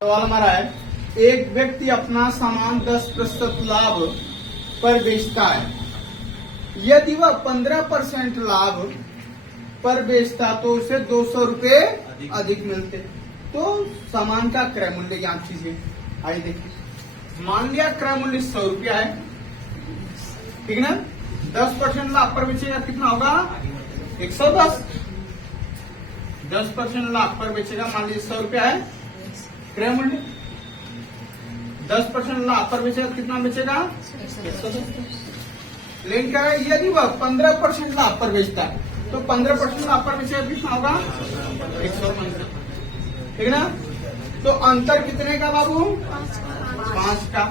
सवाल हमारा है, एक व्यक्ति अपना सामान 10% लाभ पर बेचता है। यदि वह 15% लाभ पर बेचता तो उसे 200 रुपये अधिक मिलते। तो सामान का क्रय मूल्य ज्ञात कीजिए। आइए देखिए, मान लिया क्रय मूल्य 100 रुपया है, ठीक ना। 10% लाभ पर बेचेगा कितना होगा? 110। 10% लाभ पर बेचेगा, मान लीजिए 100 रुपया है क्रय मूल्य। 10% लाभ पर बेचेगा कितना बेचेगा? 110। लेकिन कह रहा है यदि वह 15% लाभ पर बेचता है तो 15% लाभ पर बेचेगा कितना होगा? 115, ठीक ना। तो अंतर कितने का बाबू? 5 का।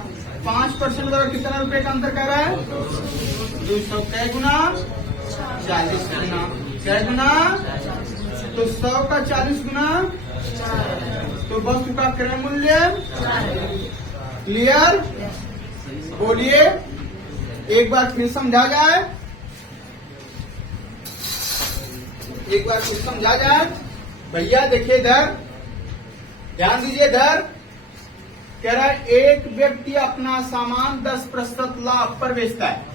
5% का कितना रुपए का अंतर कह रहा है? 200। कै गुना? 40 गुना। कै गुना? तो 100 का 40 गुना, तो वस्तु का क्रय मूल्य। क्लियर? बोलिए, एक बार फिर समझा जाए, एक बार फिर समझा जाए। भैया देखिए इधर, ध्यान दीजिए इधर। कह रहा है एक व्यक्ति अपना सामान 10% लाभ पर बेचता है।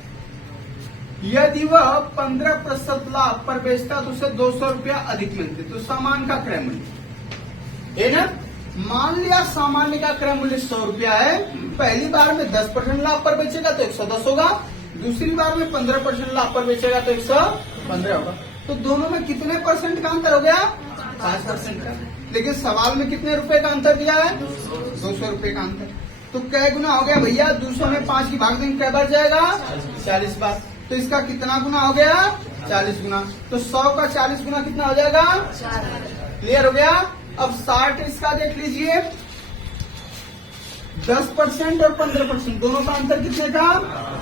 यदि वह 15% लाभ पर बेचता तो उसे 200 रुपया अधिक मिलते। तो सामान का क्रय मूल्य है ना। मान लिया सामान्य का क्रय मूल्य 100 रुपया है। पहली बार में 10% लाभ पर बेचेगा तो 110 होगा, दूसरी बार में 15% लाभ पर बेचेगा तो 115 होगा। तो दोनों में कितने परसेंट का अंतर हो गया? 5% का। लेकिन सवाल में कितने रुपए का अंतर दिया है? 200 रुपए का अंतर। तो कै गुना हो गया भैया? 200 में 5 की भाग देंगे, कै बार जाएगा? 40 बार। तो इसका कितना गुना हो गया? 40 गुना। तो 100 का 40 गुना कितना हो जाएगा? 4। हो गया। अब 60 इसका देख लीजिए, 10% और 15% दोनों का अंतर कितने का?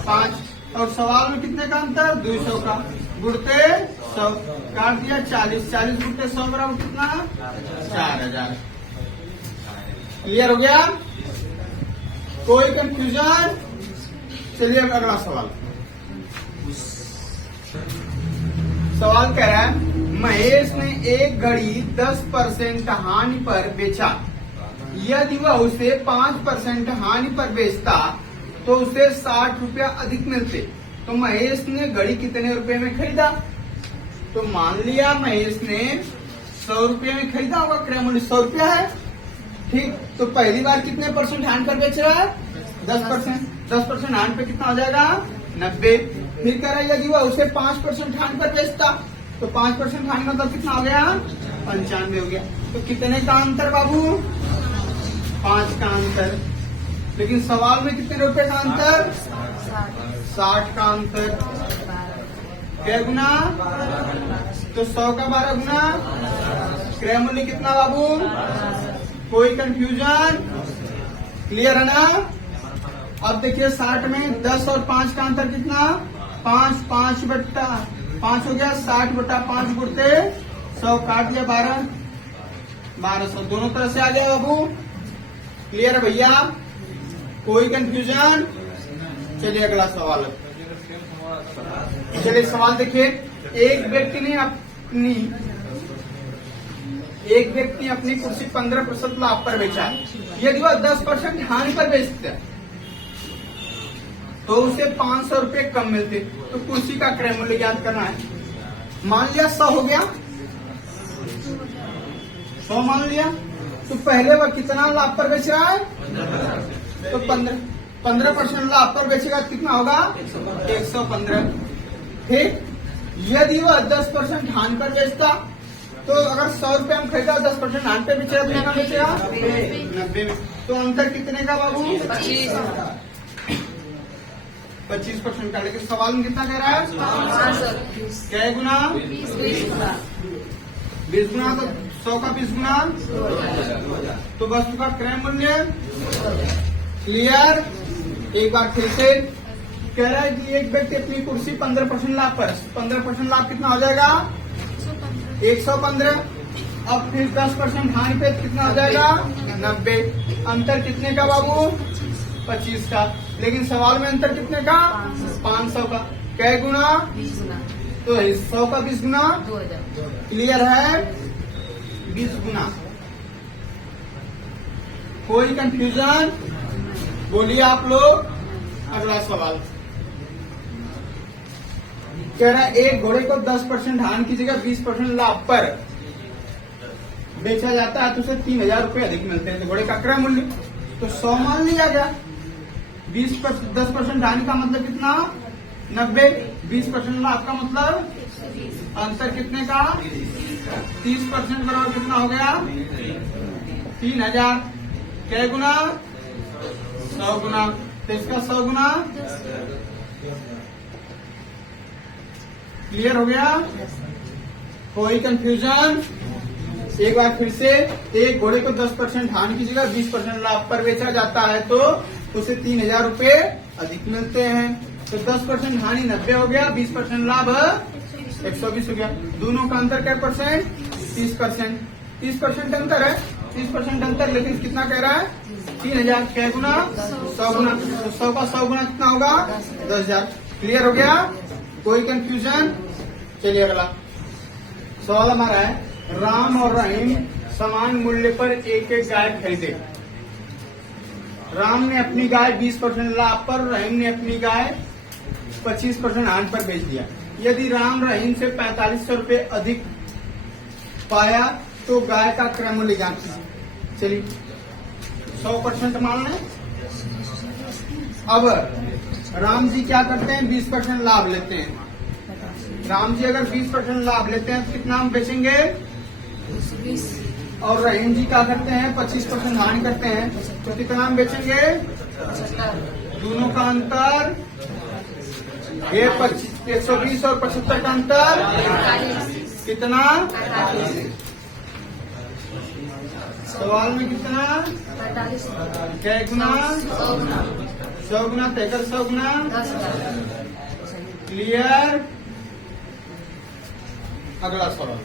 5। और सवाल में कितने का अंतर? 200 का। गुणते 100, काट दिया 40। 40 गुणते 100 बराबर कितना? 4000। क्लियर हो गया? कोई कंफ्यूजन? चलिए अगला सवाल। सवाल कह रहा है महेश ने एक घड़ी 10% हानि पर बेचा। यदि वह उसे 5% हानि पर बेचता तो उसे 60 रुपया अधिक मिलते। तो महेश ने घड़ी कितने रुपए में खरीदा? तो मान लिया महेश ने 100 रुपये में खरीदा होगा, क्रय मूल्य 100 रुपया है, ठीक। तो पहली बार कितने परसेंट हानि पर बेच रहा है? 10%। 10% हानि पे कितना हो जाएगा? 90। फिर कह रहा है यदि वह उसे 5% हानि पर बेचता तो 5% हानि मतलब कितना हो गया? 95 हो गया। तो कितने का अंतर बाबू? 5 का अंतर। लेकिन सवाल में कितने रुपए का अंतर? 60 का अंतर। कै गुना? तो 100 का 12 गुना। क्रय मूल्य कितना बाबू? कोई कंफ्यूजन? क्लियर है ना। अब देखिए 60 में 10 और 5 का अंतर कितना? 5। 5 बट्टा 5 हो गया। 60 बट्टा 5 गुणते 100, काट दिया 12। 1200 दोनों तरह से आ गया बाबू। क्लियर है भैया? कोई कंफ्यूजन? चलिए अगला सवाल। चलिए सवाल देखिए, एक व्यक्ति अपनी कुर्सी 15% लाभ पर बेचा। यदि वह 10% हानि पर बेचता तो उसे 500 रुपये कम मिलते। तो कुर्सी का क्रय मूल्य ज्ञात करना है। मान लिया 100 हो गया, 100 मान लिया। तो पहले वह कितना लाभ पर बेच रहा है? तो 15% लाभ पर बेचेगा कितना होगा? 115, ठीक। यदि वह 10% हानि पर बेचता तो अगर 100 रुपये हम खरीदा, 10% हानि पे बेचेगा तो कितना बेचेगा? 90 में। तो अंतर कितने का बाबू? 25% का। लेकिन सवाल में कितना कह रहा है? कै गुना? 20 गुना। तो 100 का 20 गुना, तो वस्तु का क्रय मूल्य। क्लियर? एक बार फिर से कह रहा है कि एक व्यक्ति अपनी कुर्सी 15% लाभ पर, 15% लाभ कितना हो जाएगा? 115। अब फिर 10% हानि पे कितना हो जाएगा? 90। अंतर कितने का बाबू? 25 का। लेकिन सवाल में अंतर कितने का? 500 का। कै गुना? 20 गुना। तो 100 का 20 गुना 2000। क्लियर है? 20 गुना कोई कंफ्यूजन? बोलिए आप लोग। अगला सवाल कह रहा है एक घोड़े को 10% हानि की जगह 20% लाभ पर बेचा जाता है तो उसे 3,000 रुपये अधिक मिलते हैं। तो घोड़े का क्रय मूल्य तो 100 मान लिया गया। 10% हानि का मतलब कितना? 90। 20% लाभ का मतलब अंतर कितने का? 30% बराबर कितना हो गया? 3,000। क्या गुना? 100 गुना। तो इसका 100 गुना। क्लियर हो गया? कोई कंफ्यूजन? एक बार फिर से, एक घोड़े को 10% हानि की जगह 20% लाभ पर बेचा जाता है तो उसे 3,000 रुपये अधिक मिलते हैं। तो 10% हानि 90 हो गया, 20% लाभ 120 हो गया। दोनों का अंतर क्या परसेंट? 30%। 30% अंतर है, 30% अंतर, लेकिन कितना कह रहा है? 3,000। क्या गुना? 100 गुना। तो 100 का 100 गुना कितना होगा? 10,000। क्लियर हो गया? कोई कंफ्यूजन? चलिए अगला सवाल हमारा है, राम और रहीम समान मूल्य पर एक एक गाय खरीदे। राम ने अपनी गाय 20% लाभ पर, रहीम ने अपनी गाय 25% हानि पर बेच दिया। यदि राम रहीम से 4500 रुपये अधिक पाया तो गाय का क्रय मूल्य जांचिए। चलिए 100% मान लें। अब राम जी क्या करते हैं? 20% लाभ लेते हैं। राम जी अगर 20% लाभ लेते हैं तो कितना हम बेचेंगे? और रहीम जी क्या करते हैं? 25% हानि करते हैं तो कितना हम बेचेंगे? दोनों का अंतर ये 120 और 75 का अंतर कितना? सवाल में कितना? 6 गुना 100 गुना 100 गुना। क्लियर? अगला सवाल